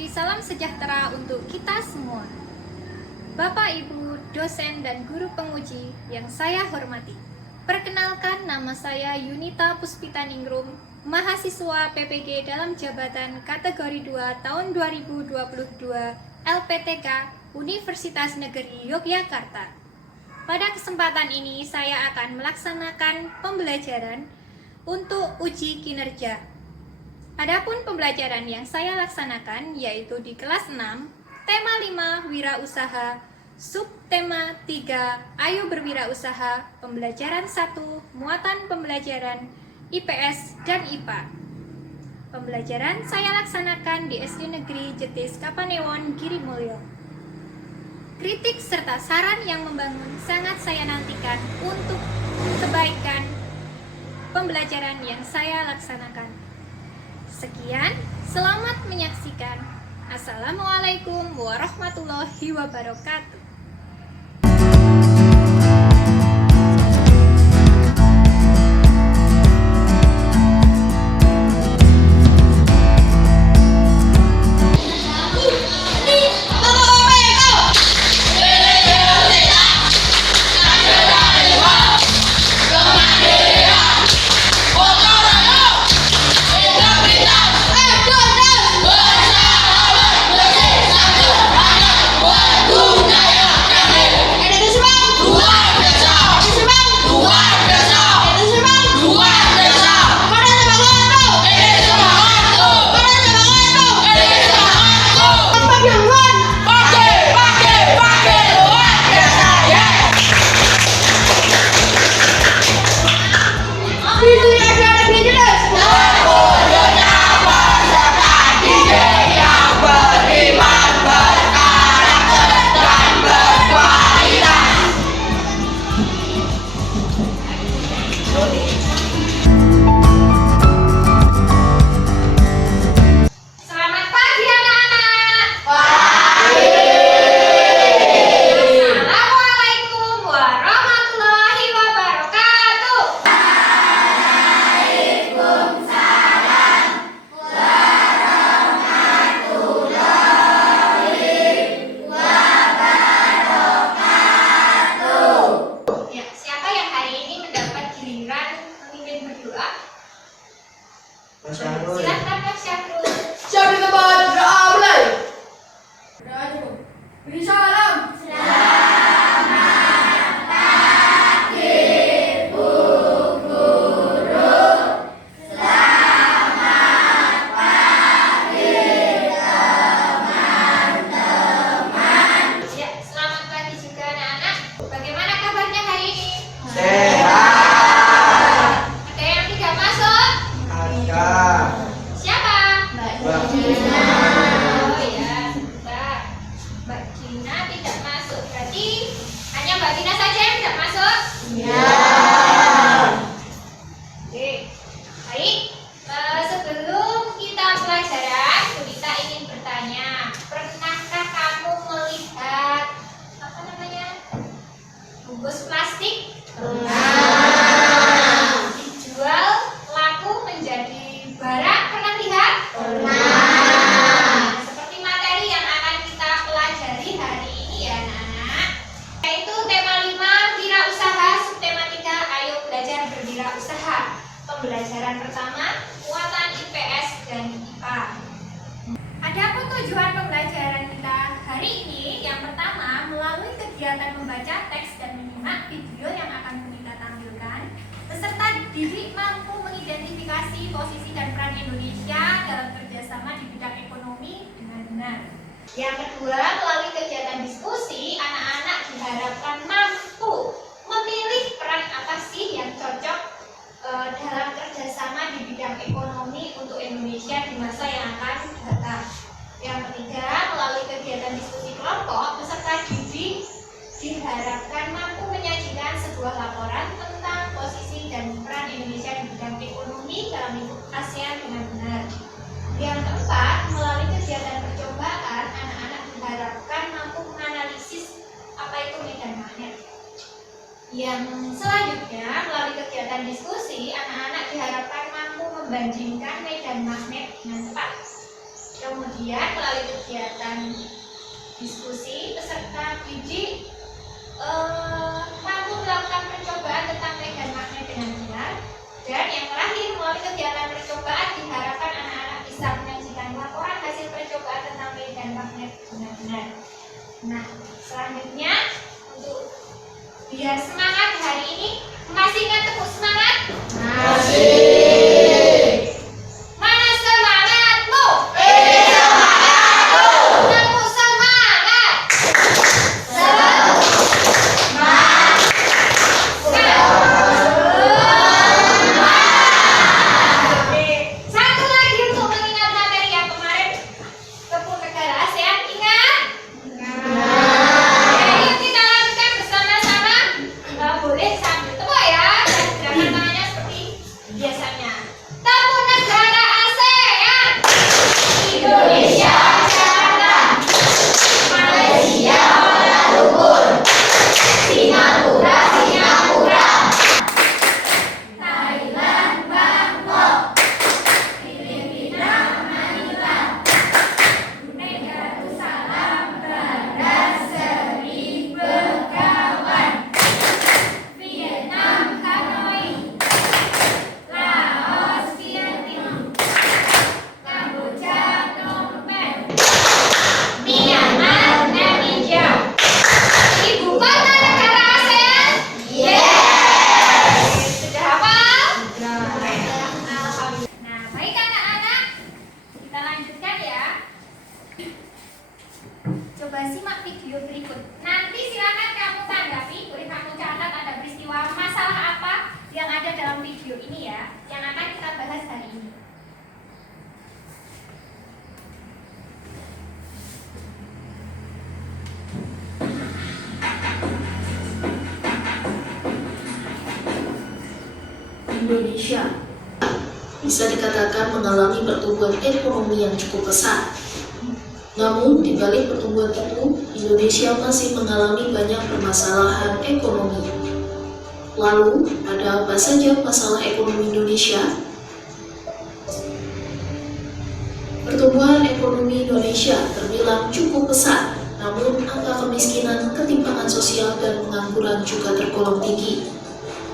pagi, salam sejahtera untuk kita semua. Bapak, Ibu, dosen, dan guru penguji yang saya hormati. Perkenalkan, nama saya Yunita Puspitaningrum, mahasiswa PPG dalam jabatan kategori 2 tahun 2022 LPTK Universitas Negeri Yogyakarta. Pada kesempatan ini, saya akan melaksanakan pembelajaran untuk uji kinerja. Adapun pembelajaran yang saya laksanakan yaitu di kelas 6, tema 5 wirausaha, subtema 3 ayo berwirausaha, pembelajaran 1 muatan pembelajaran IPS dan IPA. Pembelajaran saya laksanakan di SD Negeri Jetis Kapanewon Girimulyo. Kritik serta saran yang membangun sangat saya nantikan untuk kebaikan pembelajaran yang saya laksanakan. Sekian, selamat menyaksikan. Assalamualaikum warahmatullahi wabarakatuh. Silahkan Kak Syahrul. Siap di tempat, doa mulai. Doa dulu. Beri salam. Ya, selamat pagi juga anak-anak. Bagaimana kabarnya hari ini? Sehat. Ada yang tidak masuk? Ada. Siapa? Mbak Gina. Oh ya, sebentar. Mbak Gina tidak masuk. Berarti hanya Mbak Gina saja yang tidak masuk? Ya. Oke, baik. Sebelum kita pelajaran, kita ingin bertanya, pernahkah kamu melihat apa namanya bungkus plastik dijual laku menjadi barang? Pernah lihat? Nah, seperti materi yang akan kita pelajari hari ini ya anak-anak, yaitu tema 5 wirausaha, subtema 3 ayo belajar berwirausaha. Pembelajaran pertama, muatan IPS dan IPA. Adapun tujuan pembelajaran kita hari ini, yang pertama, melalui kegiatan membaca teks dan menyimak video yang akan kita tampilkan, peserta didik mampu mengidentifikasi posisi dan peran Indonesia dalam kerjasama di bidang ekonomi dengan benar. Yang kedua, melalui kegiatan diskusi, anak-anak diharapkan mampu memilih peran apa sih yang cocok dalam kerjasama di bidang ekonomi untuk Indonesia di masa yang akan datang. Yang ketiga, melalui kegiatan diskusi kelompok, peserta didik diharapkan mampu menyajikan sebuah laporan tentang posisi dan peran Indonesia di bidang ekonomi dalam lingkup ASEAN dengan benar. Yang keempat, melalui kegiatan percobaan, anak-anak diharapkan mampu menganalisis apa itu medan magnet. Yang selanjutnya, melalui kegiatan diskusi, anak-anak diharapkan mampu membandingkan medan magnet dengan cepat. Kemudian melalui kegiatan diskusi, peserta didik mampu melakukan percobaan tentang medan magnet dengan benar. Dan yang terakhir, melalui kegiatan percobaan diharapkan anak-anak bisa menyajikan laporan hasil percobaan tentang medan magnet dengan benar. Nah, selanjutnya untuk biar semangat hari ini, masih ingat tepuk semangat? Masih. Mana semangatmu? Tepuk semangat. Satu lagi untuk mengingat materi yang kemarin, tepuk negara ASEAN, ingat? Yuk kita lakukan bersama-sama. Boleh sambil tepuk ya, dan gerakan tangannya seperti biasanya. Tepuk negara ASEAN. Indonesia, Jakarta. Malaysia, Kuala Lumpur. Singapura, Singapura. Thailand, Bangkok. Filipina, Manila. Brunei Darussalam, Bandar Seri Begawan. Vietnam, Hanoi. Laos, Vietnam. Kamboja, Phnom Penh. Myanmar, Namibia. Ibu kota negara ASEAN? Sudah hafal? Alhamdulillah. Nah, baik anak-anak, kita lanjutkan ya. Coba simak video berikut. Nanti silakan kamu tanggapi, boleh kamu catat ada peristiwa masalah apa yang ada dalam video ini ya, yang akan kita bahas hari ini. Indonesia bisa dikatakan mengalami pertumbuhan ekonomi yang cukup pesat. Namun, di balik pertumbuhan itu, Indonesia masih mengalami banyak permasalahan ekonomi. Lalu, ada apa saja masalah ekonomi Indonesia? Pertumbuhan ekonomi Indonesia terbilang cukup pesat, namun angka kemiskinan, ketimpangan sosial, dan pengangguran juga tergolong tinggi.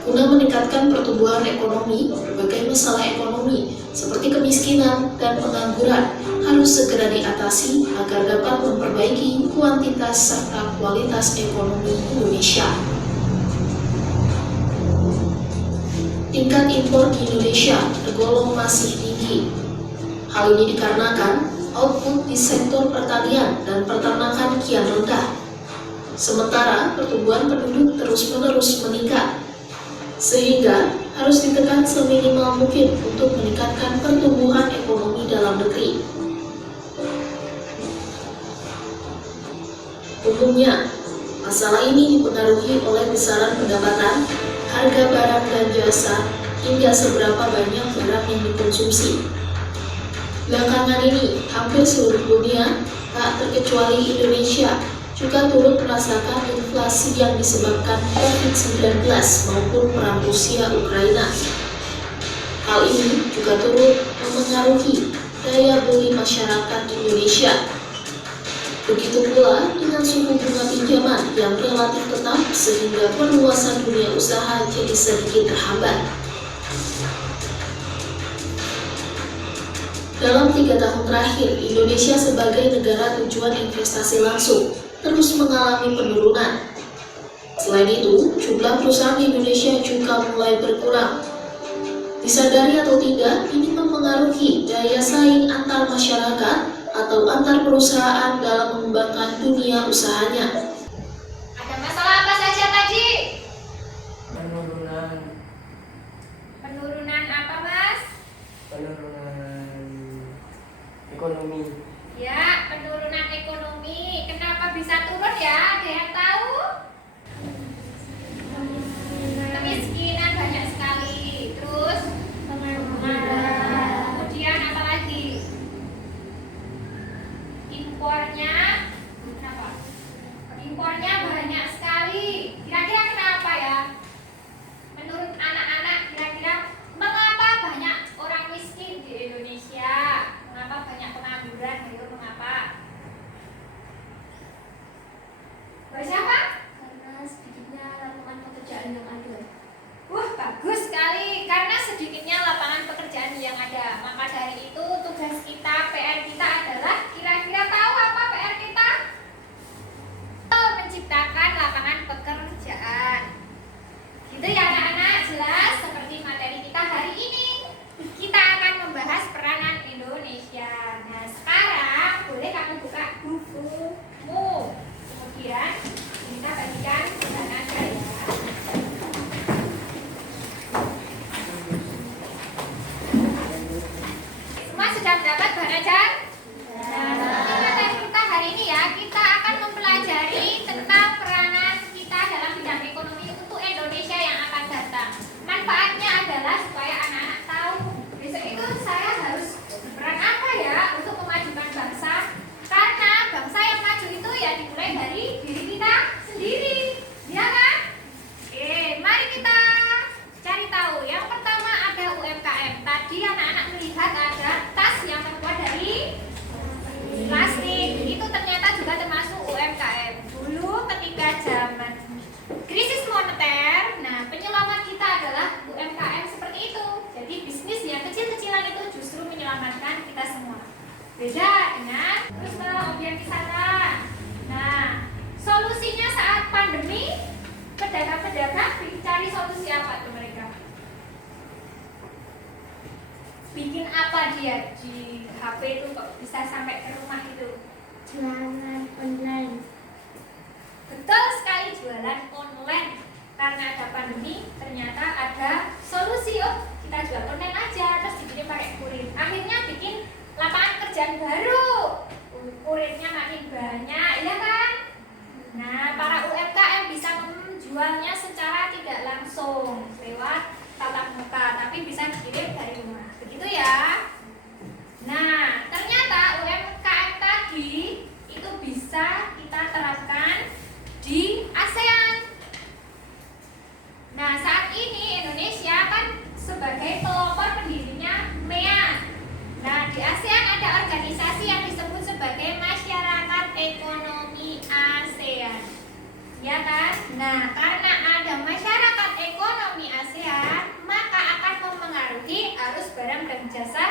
Guna meningkatkan pertumbuhan ekonomi, berbagai masalah ekonomi seperti kemiskinan dan pengangguran harus segera diatasi agar dapat memperbaiki kuantitas serta kualitas ekonomi Indonesia. Tingkat impor di Indonesia tergolong masih tinggi. Hal ini dikarenakan output di sektor pertanian dan peternakan kian rendah. Sementara pertumbuhan penduduk terus-menerus meningkat, sehingga harus ditekan seminimal mungkin untuk meningkatkan pertumbuhan ekonomi dalam negeri. Umumnya, masalah ini dipengaruhi oleh besaran pendapatan, harga barang dan jasa, hingga seberapa banyak barang yang dikonsumsi. Belakangan ini, hampir seluruh dunia, tak terkecuali Indonesia, juga turut merasakan inflasi yang disebabkan COVID-19 maupun perang Rusia-Ukraina. Hal ini juga turut memengaruhi daya beli masyarakat Indonesia. Begitu pula dengan suku bunga pinjaman yang relatif tetap sehingga perluasan dunia usaha jadi sedikit terhambat. Dalam 3 tahun terakhir, Indonesia sebagai negara tujuan investasi langsung terus mengalami penurunan. Selain itu, jumlah perusahaan di Indonesia juga mulai berkurang. Disadari atau tidak, ini mempengaruhi daya saing antar masyarakat atau antar perusahaan dalam mengembangkan dunia usahanya. Ada masalah apa saja tadi? Penurunan apa, Mas? Penurunan ekonomi. Ya, penurunan ekonomi. Kenapa bisa turun ya? Ada yang tahu? Kemiskinan banyak sekali. Terus kemudian apa lagi? Impornya kenapa? Impornya banyak sekali. Kira-kira kenapa ya? Menurut anak-anak, kira-kira mengapa banyak orang miskin di Indonesia? Mengapa banyak pengangguran? tadi anak-anak melihat ada tas yang terbuat dari plastik. Itu ternyata juga termasuk UMKM. Dulu ketika zaman krisis moneter, nah penyelamat kita adalah UMKM seperti itu. Jadi bisnis yang kecil-kecilan itu justru menyelamatkan kita semua. Beda dengan terus ke objek wisata. Nah, solusinya saat pandemi, pedagang-pedagang cari solusi apa tuh mereka? Bikin apa dia di HP itu kok bisa sampai ke rumah itu? Jualan online. Betul sekali, jualan online. Karena ada pandemi, ternyata ada solusi. Oh, kita jual online aja, terus dikirim pakai kurir. Akhirnya bikin lapangan kerjaan baru. Kurirnya makin banyak, ya kan? Nah, para UMKM bisa menjualnya secara tidak langsung lewat tatap muka, tapi bisa dikirim dari rumah. Begitu ya. Nah, ternyata UMKM tadi itu bisa kita terapkan di ASEAN. Nah, saat ini Indonesia kan sebagai pelopor pendirinya MEA. Nah, di ASEAN ada organisasi yang disebut sebagai Masyarakat Ekonomi ASEAN. Ya kan? Nah, karena ada Masyarakat Ekonomi ASEAN, maka akan mempengaruhi arus barang dan jasa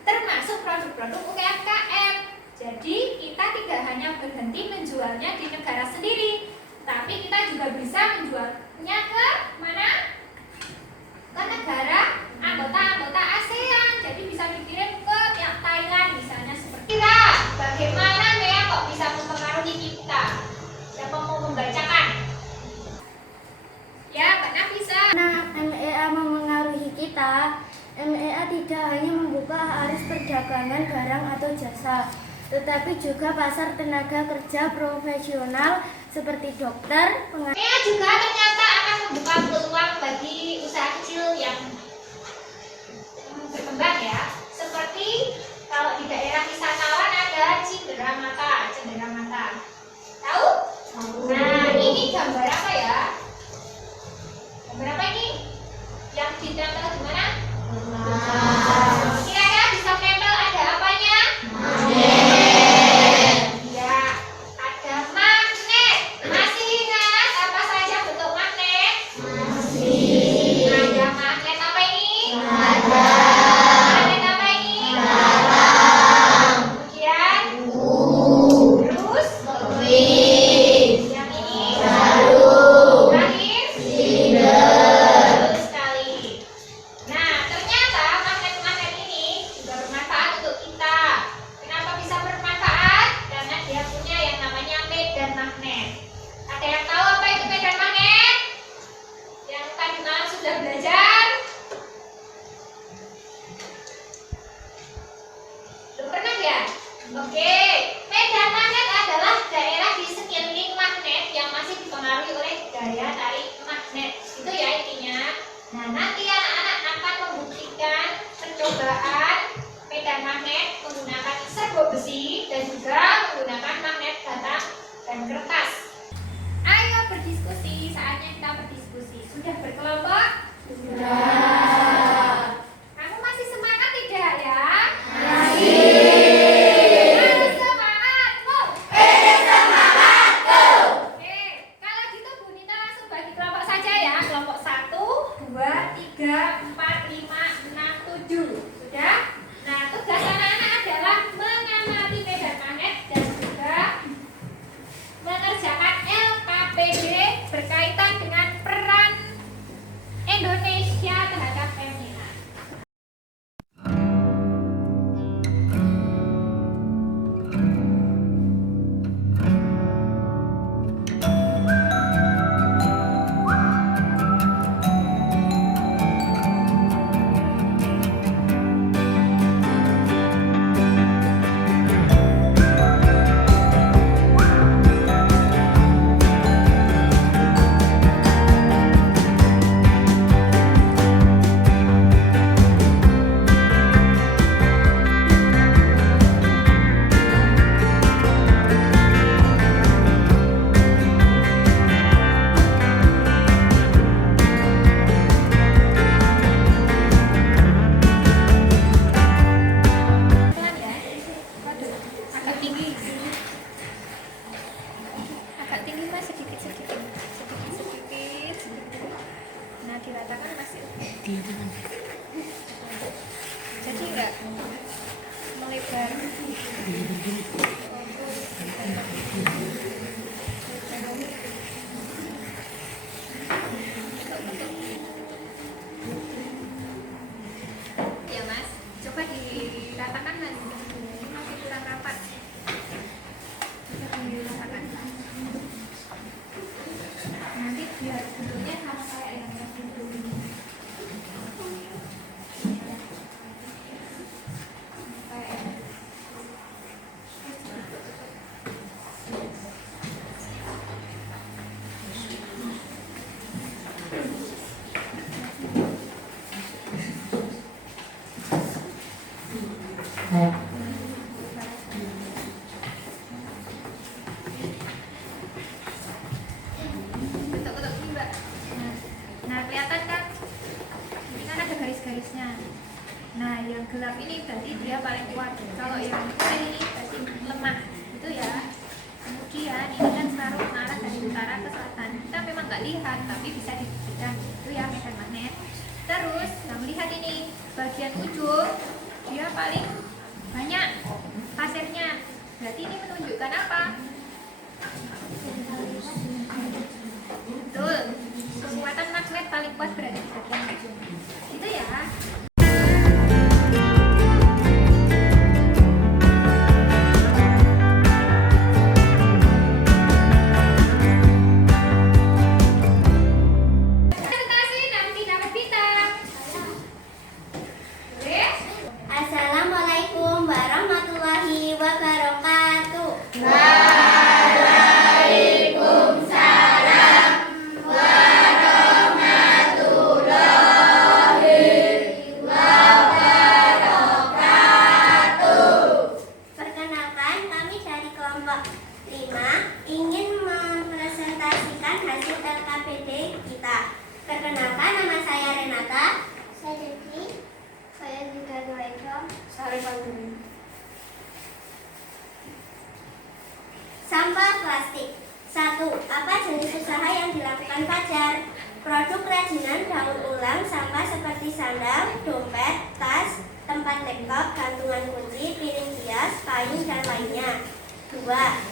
termasuk produk-produk UMKM. Jadi, kita tidak hanya berhenti menjualnya di negara sendiri, tapi kita juga bisa menjualnya ke mana? Ke negara anggota ASEAN. Jadi bisa dikirim ke Thailand misalnya seperti kita. Bagaimana MEA kok bisa mempengaruhi kita? Siapa mau membacakan? Ya, Mbak Nafisa. Karena MEA memengaruhi kita, MEA tidak hanya membuka arus perdagangan barang atau jasa, tetapi juga pasar tenaga kerja profesional seperti dokter, MEA juga ternyata akan membuka peluang bagi usaha kecil yang berkembang ya. Seperti kalau di daerah wisatawan ada Cendera Mata. Tahu? Nah, ini gambar apa ya? Gambar apa ini? Yang ditempel di mana? Kira-kira bisa tempel ada apanya? Ya, ada magnet. Masih ingat apa saja bentuk magnet? Ada magnet apa ini? Magnet apa ini? Kemudian terus yang ini terakhir betul sekali. Nah, ternyata magnet-magnet ini juga bermanfaat untuk kita. Kenapa bisa bermanfaat? Karena dia punya yang namanya medan magnet. Ada yang tahu apa itu medan magnet? Yang tadi malam sudah belajar? Belum pernah ya? Oke, medan magnet adalah daerah di sekeliling magnet yang masih dipengaruhi oleh daya tarik magnet. Itu ya intinya. Nah, nanti anak-anak akan membuktikan percobaan medan magnet menggunakan serbuk besi dan juga menggunakan magnet batang dan kertas. Ayo berdiskusi, saatnya kita berdiskusi. Sudah berkelompok? Sudah. Kamu masih semangat tidak ya? Harus semangat, go! Oke, kalau gitu Bu Nita langsung bagi kelompok saja ya. Kelompok 1, 2, 3, 4, 5, 6, 7. Sudah? Nah, tugas anak-anak adalah mengamati medan magnet dan juga mengerjakan LKPD berkaitan dengan peran Indonesia terhadap MEA. Kecil nggak? Melebar. Ya Mas, coba diratakan lagi. Ini masih kurang rapat. Coba diratakan. Nanti biar bentuknya sama kayak yang dulu. Bentuk-bentuk ini Mbak. Nah, kelihatan kan? Ini kan ada garis-garisnya. Nah, yang gelap ini berarti dia paling kuat. Kalau yang putih ini berarti lemah. Itu ya. Kemudian ini kan separuh mengarah dari utara ke selatan. Kita memang nggak lihat, tapi bisa dibuktikan. Itu ya medan magnet. Terus, nah melihat ini bagian ujung dia paling banyak pasirnya. Berarti ini menunjukkan apa? Betul. Kekuatan magnet paling kuat berada di bagian ujung. Itu ya. Presentasi dan tidak bintang. Boleh? Assalamualaikum warahmatullahi wabarakatuh. Perkenalkan, kami dari kelompok 5 ingin mempresentasikan hasil LKPD kita. Perkenalkan, nama saya Renata. Saya Devi. Saya juga Nuaika. Saya Panduri. Sampah plastik. 1. Apa jenis usaha yang dilakukan Fajar? Produk kerajinan daur ulang sampah seperti sandal, dompet, tas, tempat laptop, gantungan kunci, piring hias, payung, dan lainnya. 2.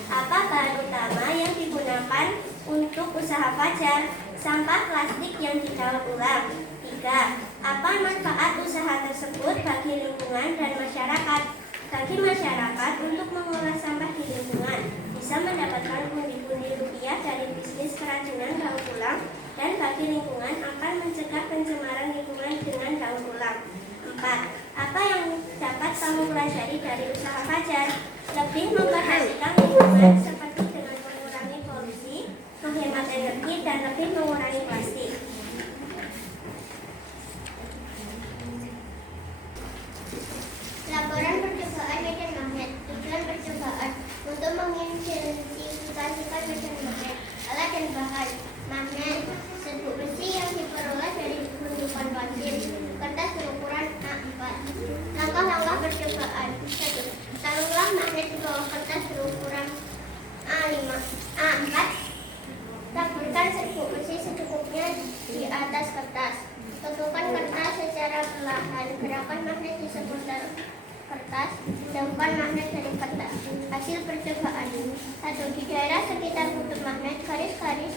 Apa bahan utama yang digunakan untuk usaha Fajar? Sampah plastik yang didaur ulang. 3. Apa manfaat usaha tersebut bagi lingkungan dan masyarakat? Bagi masyarakat, untuk mengolah sampah di lingkungan bisa mendapatkan pundi-pundi rupiah dari bisnis kerajinan daur ulang, dan bagi lingkungan akan mencegah pencemaran lingkungan dengan daur ulang. 4. Apa yang dapat kamu pelajari dari usaha Fajar? Lebih memperhatikan lingkungan seperti dengan mengurangi polusi, menghemat energi, dan lebih mengurangi plastik. Laporan percobaan medan magnet. Tujuan percobaan untuk mengidentifikasikan medan magnet, alat dan bahan magnet, serbuk besi yang diperoleh dari gundukan pasir, kertas berukuran A4. Langkah-langkah percobaan. 1. Taruhlah magnet di bawah kertas berukuran A4. Taburkan serbuk besi secukupnya di atas kertas. Tentukan kertas secara perlahan. Gerakan magnet di seputar kertas. Jauhkan magnet dari kertas. Hasil percobaan. 1. Di daerah sekitar kutub magnet, garis-garis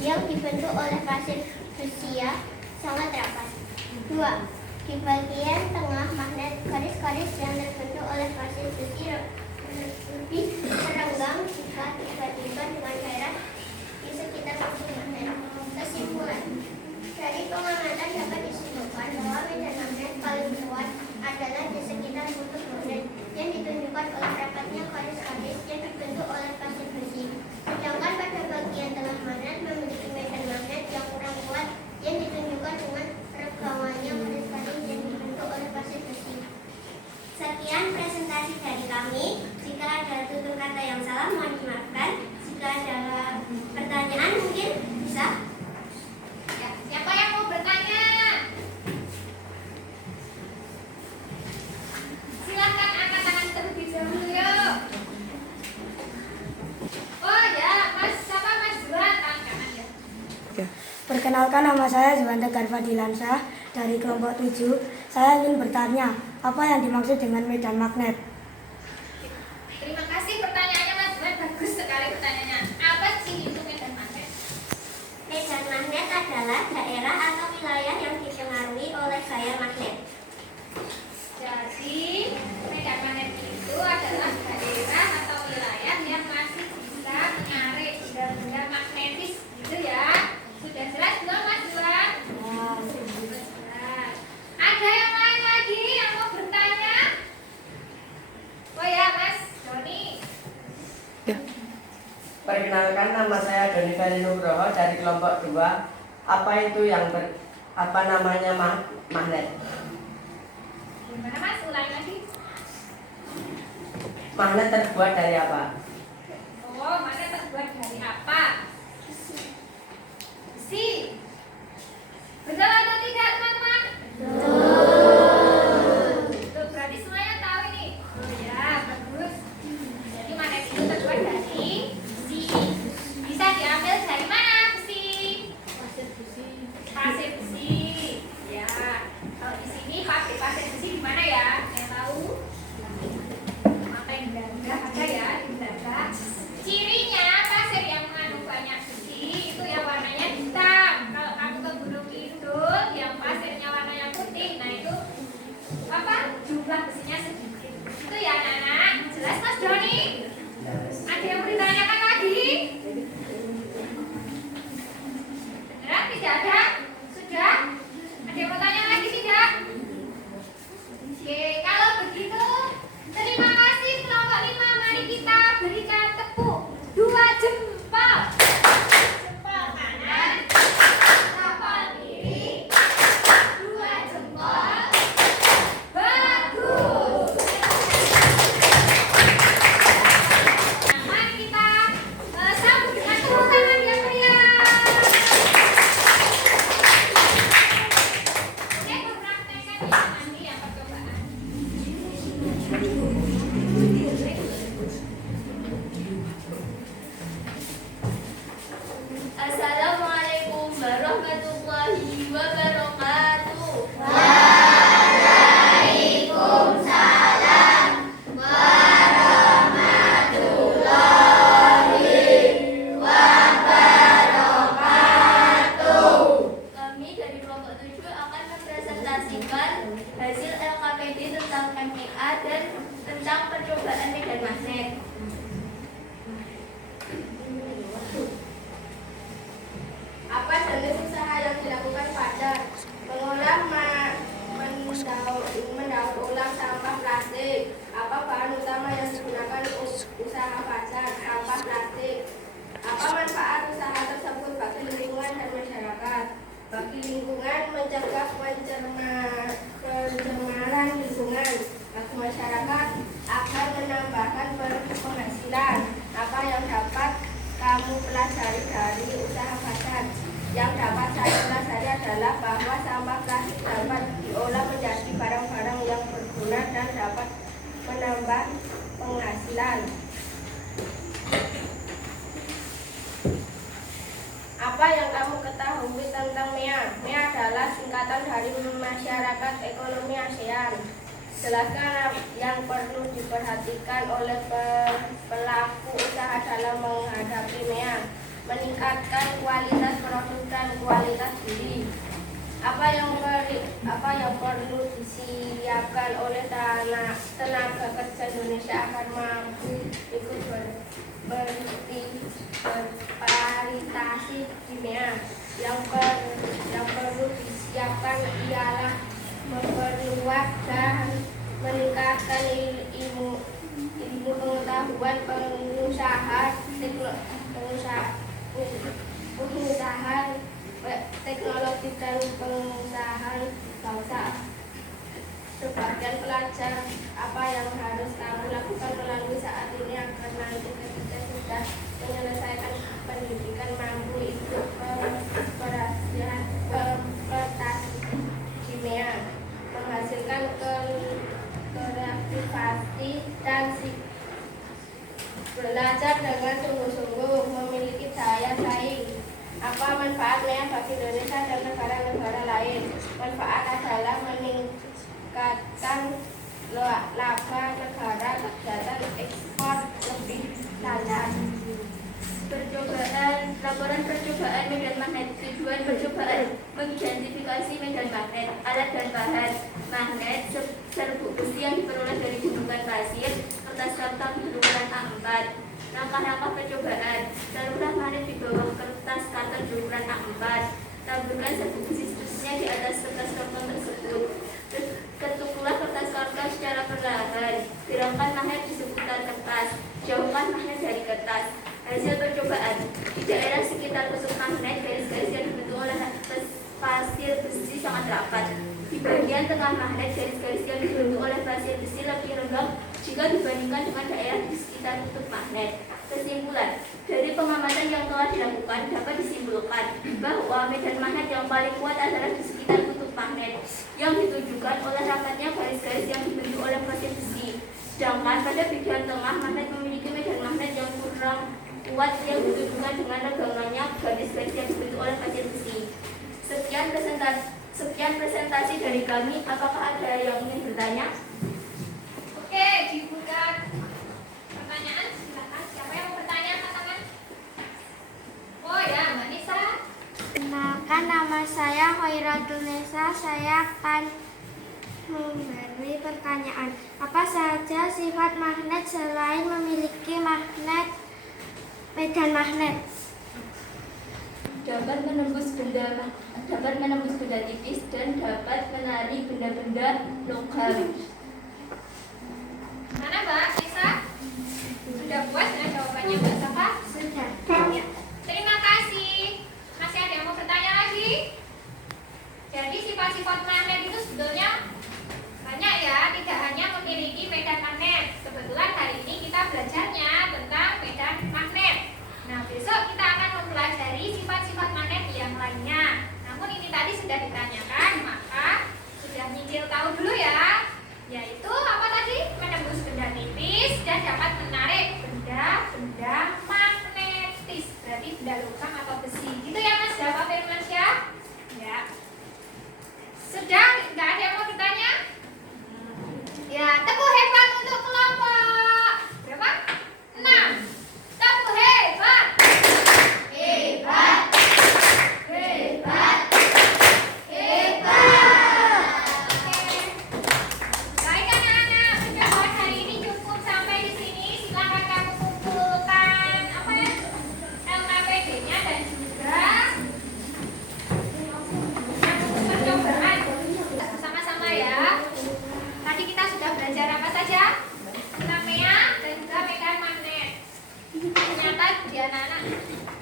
yang dibentuk oleh pasir besia sangat rapat. 2. Di bagian tengah magnet, garis-garis yang terbentuk oleh pasir besi lebih serenggang jika dibandingkan dengan daerah di sekitar kutub magnet. Kesimpulan. Dari pengamatan dapat disimpulkan bahwa medan magnet paling kuat adalah di sekitar kutub magnet yang ditunjukkan oleh rapatnya garis-garis yang dibentuk oleh pasir besi. Sedangkan pada bagian tengah magnet memiliki medan magnet yang kurang kuat yang ditunjukkan dengan renggangannya garis-garis yang dibentuk oleh pasir besi. Sekian presentasi dari kami. Jika ada tutur kata yang salah mohon dimaafkan. Jika ada pertanyaan mungkin bisa. Ya, siapa yang mau bertanya? Silakan angkat tangan terlebih dahulu yuk. Oh ya, Mas siapa Mas Zuhan? Tangan kanan ya. Perkenalkan, nama saya Juwanda Garfa Dilansyah dari kelompok 7. Saya ingin bertanya, Apa yang dimaksud dengan medan magnet? Terima kasih pertanyaannya Mas Juan, bagus sekali pertanyaannya. Apa sih itu medan magnet? Medan magnet adalah daerah atau wilayah yang dipengaruhi oleh gaya magnet. Jadi medan magnet itu adalah daerah atau wilayah yang masih bisa menarik benda magnetis, gitu ya. Sudah jelas belum Mas Juan? Jelas. Ada yang lain lagi yang mau bertanya? Oh ya Mas Doni. Perkenalkan, nama saya Doni Ferry Nugroho dari kelompok 2. Apa itu yang apa namanya magnet? Gimana Mas? Ulangi lagi. Magnet terbuat dari apa? Oh, magnet terbuat dari apa? Besi. Betul atau tidak teman-teman? Betul. Berarti semuanya tahu ini. Oh ya, bagus. Jadi magnet itu terbuat dari besi. Bisa diambil dari mana besi? Pasir besi. Ya. Kalau di sini pabrik pasir besi di mana ya? Yang tahu? Maka yang enggak ada ya, enggak. Cirinya pasir yang mengandung banyak besi itu yang warnanya hitam. Kalau kamu ke Gunung Kidul yang pasirnya warnanya putih, nah itu apa? Jumlah besinya sedikit. Itu ya anak-anak. Jelas Mas Doni? Ada yang mau ditanyakan lagi? Beneran tidak ada? Sudah? Ada yang mau tanya lagi tidak? Oke, kalau begitu terima kasih kelompok 5. Mari kita berikan tepuk 2 jempol. Jempol kanan, jempol kiri, 2 jempol. Bagus. Nah, mari kita sambut dengan tepuk tangan yang meriah. Oke, mempraktekkan ya nanti yang percobaan. Assalamualaikum warahmatullahi wabarakatuh. Kami dari kelompok 7 akan mempresentasikan hasil LKPD tentang MEA dan tentang percobaan medan magnet. Apa jenis usaha yang dilakukan Fajar? Mengolah mendaur ulang sampah plastik. Apa bahan utama yang digunakan usaha Fajar? Sampah plastik. Apa manfaat usaha tersebut bagi lingkungan dan masyarakat? Bagi lingkungan, mencegah pencemaran lingkungan. Bagi masyarakat, akan menambahkan penghasilan. Apa yang dapat kamu pelajari dari usaha Fajar? Yang dapat saya pelajari adalah bahwa sampah plastik dapat diolah menjadi barang-barang yang berguna dan dapat menambah penghasilan. Apa yang kamu ketahui tentang MEA? MEA adalah singkatan dari Masyarakat Ekonomi ASEAN. Jelaskan yang perlu diperhatikan oleh pelaku usaha dalam menghadapi MEA. Meningkatkan kualitas produk dan kualitas diri. Apa yang perlu disiapkan oleh tenaga kerja Indonesia agar mampu ikut berpartisipasi di MEA. Yang perlu disiapkan ialah memperluas dan meningkatkan ilmu pengetahuan pengusahaan teknologi dan pengusahaan bangsa. Sebagian pelajar apa yang harus kamu lakukan melalui saat ini agar nanti ketika sudah menyelesaikan pendidikan mampu ikut prestasi di MEA, menghasilkan kreativasi dan belajar dengan sungguh-sungguh, memiliki daya saing. Apa manfaat MEA bagi Indonesia dan negara-negara lain? Manfaat adalah meningkatkan meningkatkan laba negara kegiatan ekspor lebih lancar. Percobaan, laporan percobaan medan magnet. Tujuan percobaan mengidentifikasi medan magnet, alat dan bahan magnet, serbuk besi yang diperoleh dari gunungan pasir, kertas karton berukuran A4. Langkah-langkah percobaan: taruhlah magnet di bawah kertas karton berukuran A4. Taburkan serbuk besi seterusnya di atas kertas karton tersebut. Ketuklah kertas karton secara perlahan. Gerakkan magnet di seputar kertas. Jauhkan magnet dari kertas. Hasil percobaan: di daerah sekitar tusuk magnet, garis-garis yang dibentuk oleh pasir besi sangat rapat. Di bagian tengah magnet, garis-garis yang dibentuk oleh pasir besi lebih renggang jika dibandingkan dengan daerah di sekitar kutub magnet. Kesimpulan: dari pengamatan yang telah dilakukan dapat disimpulkan bahwa medan magnet yang paling kuat adalah di sekitar kutub magnet, yang ditunjukkan oleh rapatnya garis-garis yang dibentuk oleh pasir besi. Sedangkan pada bagian tengah, magnet memiliki medan magnet yang kurang kuat yang ditunjukkan dengan regangannya garis-garis yang dibentuk oleh pasir besi. Sekian presentasi dari kami. Apakah ada yang ingin bertanya? Oke, dibuka pertanyaan. Silakan. Siapa yang mau bertanya? Angkat tangan. Oh ya, Mbak Nisa. Kenalkan, nama saya Khairatul Nisa. Saya akan memberi pertanyaan. Apa saja sifat magnet selain memiliki medan magnet? Dapat menembus benda tipis dan dapat menarik benda-benda logam. Mana Mbak Nisa? Sudah puas dengan jawabannya Mbak Safa? Sudah. Ya. Terima kasih. Masih ada yang mau bertanya lagi? Jadi sifat-sifat magnet itu sebetulnya banyak ya, tidak hanya memiliki medan magnet. Kebetulan hari ini kita belajarnya tentang medan magnet. Nah, besok kita akan mempelajari sifat-sifat magnet yang lainnya. Namun ini tadi sudah ditanyakan, maka sudah nyicil tahu dulu ya. Yaitu apa tadi? Menembus benda tipis dan dapat menarik benda-benda magnetis. Berarti benda logam atau besi. Gitu ya Mas Dafa Firmansyah? Ya. Sudah? Nggak ada yang mau bertanya? Ya, tepuk hebat untuk kelompok berapa? 6. Tepuk hebat. Hebat. Hebat. Hebat. Oke. Baik anak-anak, percobaan hari ini cukup sampai di sini. Silakan kamu kumpulkan apa ya? LKPD-nya dan juga percobaan bersama-sama ya. Tadi kita sudah belajar apa saja? Namanya dan juga medan magnet. Ternyata di anak-anak.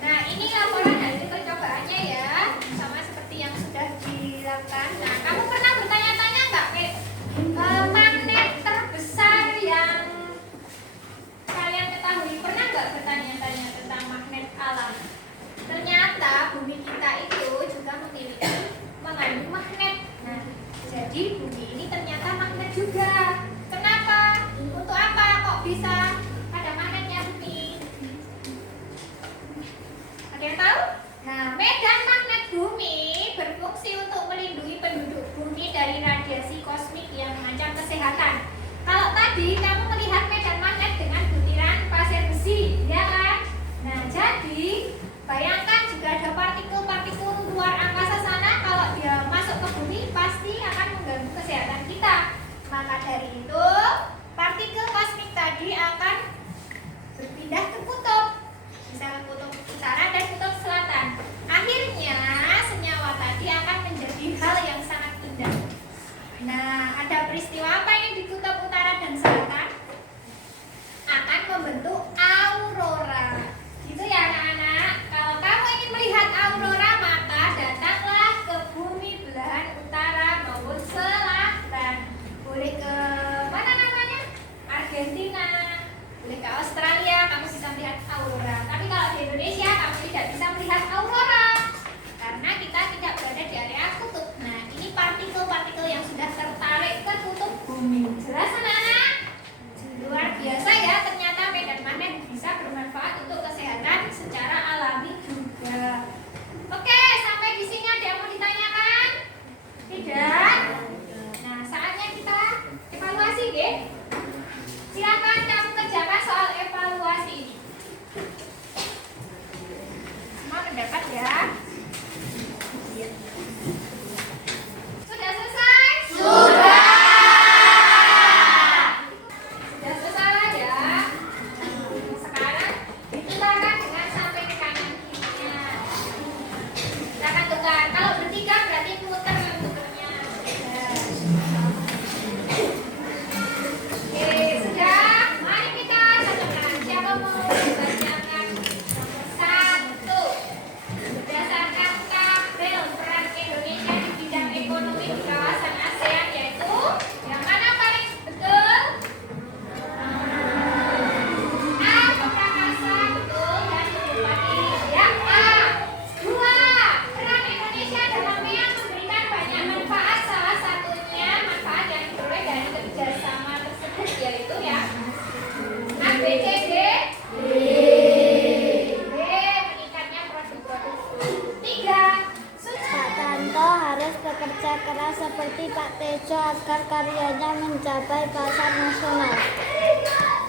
Nah, ini laporan hasil percobaannya ya, sama seperti yang sudah dilakukan. Nah, kamu pernah bertanya-tanya nggak, magnet terbesar yang kalian ketahui? Pernah nggak bertanya-tanya tentang magnet alam? Ternyata bumi kita itu juga mengandung magnet. Nah, jadi bumi ini ternyata magnet juga. Kenapa? Untuk apa kok bisa ada magnetnya bumi? Ada yang tahu? Nah, medan magnet bumi berfungsi untuk melindungi penduduk bumi dari radiasi kosmik yang mengancam kesehatan. Kalau tadi kamu melihat medan magnet dengan butiran pasir besi, ya kan? Nah, jadi bayangkan jika ada partikel-partikel luar angkasa sana, kalau dia masuk ke bumi pasti akan mengganggu kesehatan kita. Maka dari itu, partikel kosmik tadi akan berpindah ke kutub, misalnya kutub utara dan kutub selatan. Akhirnya senyawa tadi akan menjadi hal yang sangat indah. Nah, ada peristiwa apa ini di kutub utara dan selatan? Akan membentuk aurora. Gitu ya anak-anak. Kalau kamu ingin melihat aurora, maka datanglah ke bumi belahan utara maupun selatan. Boleh ke mana namanya? Argentina. Boleh ke Australia, kamu bisa melihat aurora. Tapi kalau di Indonesia, kamu tidak bisa melihat aurora karena kita tidak berada di area kutub. Nah, ini partikel-partikel yang sudah tertarik ke kutub bumi. Jelas anak-anak? ya. Silakan kamu kerjakan soal evaluasi ini. Semua mendapat ya? Sudah selesai? Sudah selesai ya. Sekarang ditukar dengan sampai ke kanan kirinya. Silakan tukar. Kalau bertiga berarti muter tukarnya. Oke, sudah. Mari kita cocokkan. Siapa mau membacakan nomor 1? Berdasarkan tabel peran Indonesia di bidang ekonomi di kawasan ASEAN yaitu yang mana paling betul? A. Pemrakasa betul dan Bupati. Ya A. 2. Peran Indonesia dalam memberikan banyak manfaat, salah satunya manfaat yang diperoleh dari kerjasama tersebut yaitu ya A, B, C, D. D. Meningkatnya produk-produk. 3. Pak Tanto harus bekerja keras seperti Pak Tejo agar karyanya mencapai pasar nasional.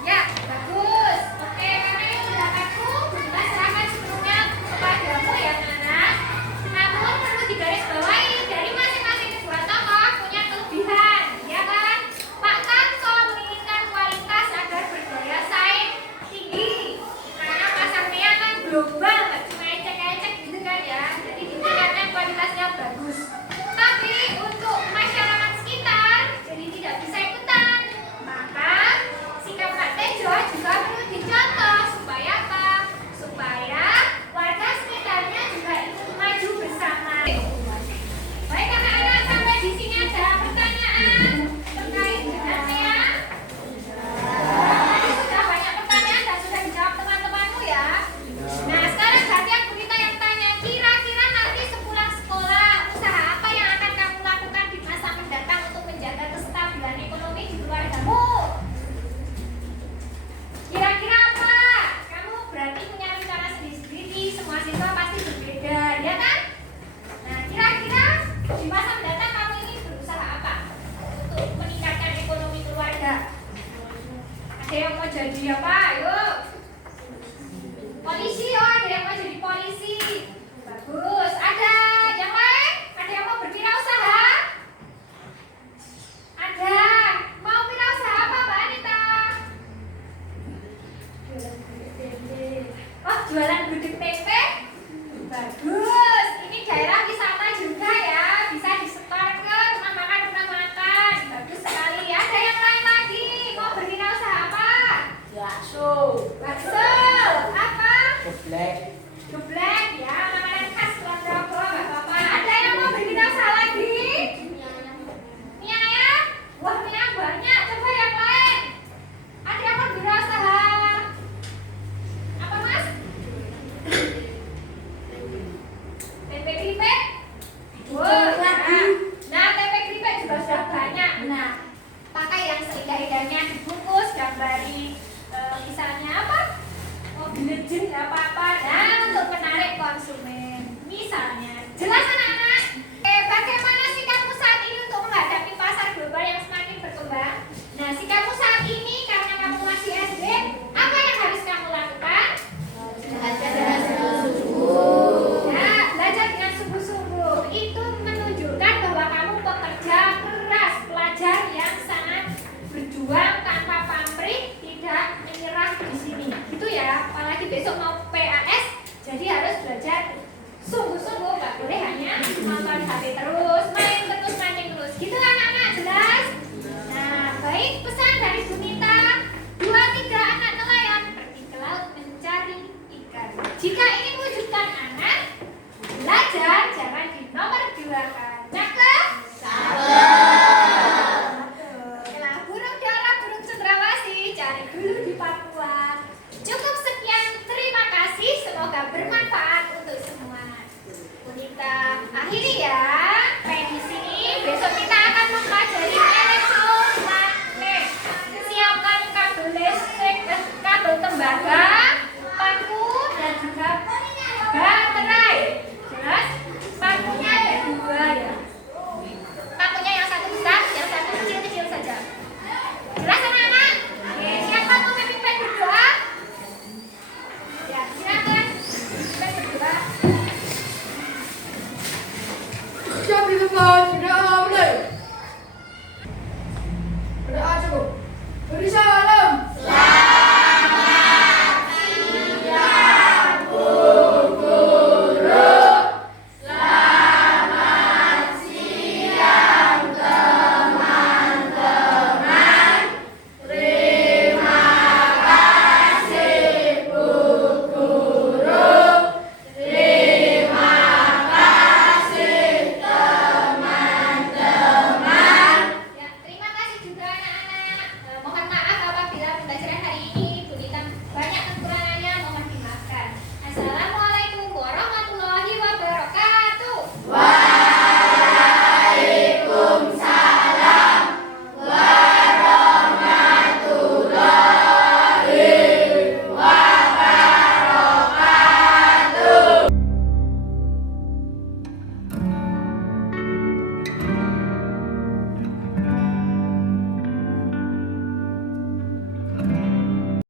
Ya, bagus. Oke, karena ini sudah aku sudah serahkan sepenuhnya kepadamu ya, Nana. Namun perlu digarisbawahi dari masing-masing kedua tokoh punya kelebihan, ya kan? Pak Tanto menginginkan kualitas agar berdaya saing tinggi. Karena pasarnya kan global, nggak cuma ecek-ecek gitu kan ya. Jadi ditingkatkan kualitasnya bagus. Tapi untuk masyarakat sekitar jadi tidak bisa ikutan. Maka sikap Pak Tejo juga perlu dicontoh supaya apa? Supaya warga sekitarnya juga ikut maju bersama. Baik anak-anak, sampai di sini ada pertanyaan terkait dengannya. Tadi sudah banyak pertanyaan dan sudah dijawab teman-temanmu ya. Nah sekarang gantian Gurita yang tanya, kira-kira nanti sepulang sekolah usaha apa yang akan kamu lakukan di masa mendatang untuk menjaga kestabilan ekonomi di keluargamu? Kira-kira apa? Kamu berarti punya rencana sendiri-sendiri, semua siswa pasti berbeda, ya kan? Nah kira-kira di masa mendatang kamu ingin berusaha apa untuk meningkatkan ekonomi keluarga? Ada yang mau jadi apa? Ayo. Polisi, oh ada yang mau jadi polisi. Bagus. Ada yang lain? Ada yang mau berwirausaha? Ada. Mau wirausaha apa, Mbak Anita? Oh, jualan gudeg tempe? Bagus. Ini daerah wisata juga ya. Bisa disetor ke rumah makan. Bagus sekali. Ada yang lain lagi? Mau berwirausaha apa? Bakso. Bakso. Apa? Geblek. Geblek ya, makanan khas Ponorogo, Bapak-bapak. Ada yang mau berwirausaha lagi? Mie ayam? Wah, mie ayam banyak. Coba yang lain. Ada yang mau berwirausaha? Apa, Mas? Tempe keripik? Wah, ya. Nah, tempe keripik juga sudah banyak. Nah, pakai yang seindah-indahnya dibungkus, gambari misalnya apa? Mobil legend apa-apa. Nah, untuk menarik konsumen. Misalnya